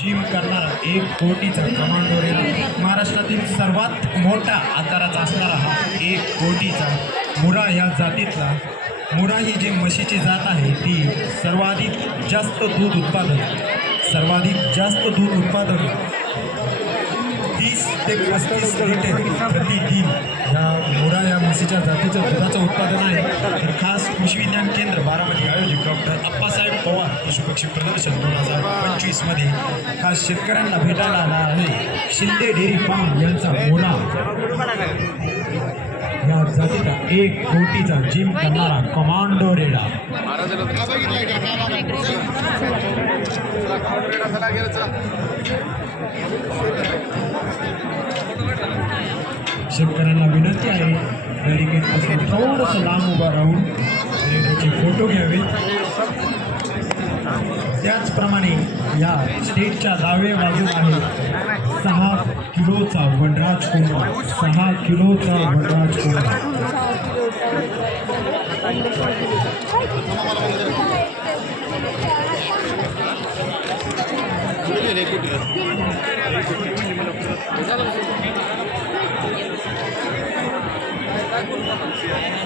Gym करणारा एक कोटीचा कमांडो रेडा महाराष्ट्रातील सर्वात मोठा आकाराचा असणारा हा एक कोटीचा मुरा या जातीतला. मुरा ही जी म्हशीची जात आहे ती सर्वाधिक जास्त दूध उत्पादन सर्वाधिक जास्त दूध उत्पादन तीस ते पस्तीस लिटर प्रतिदिन या मुरा या म्हशीच्या जातीच्या दुधाचं उत्पादन आहे. तर खास कृषी विज्ञान केंद्र बारामती आयोजित डॉक्टर अप्पासाहेब पवार पशुपक्षी प्रदर्शन दोन हजार पंचवीसमध्ये खास शेतकऱ्यांना भेटायला आला आहे. शिंदे डेअरी फार्म यांचा मुरा या जातीचा एक कोटीचा जिम करणारा कमांडो रेडा. शेतकऱ्यांना विनंती आहे बॅरिकेडपासून थोडंसं लांब उभा राहून त्याचे फोटो घ्यावेत त्याचप्रमाणे या स्टेजच्या डावे बाजूला आहे सहा किलोचा वनराज कोंबडा सहा किलोचा वनराज कोंबडा 我的个老天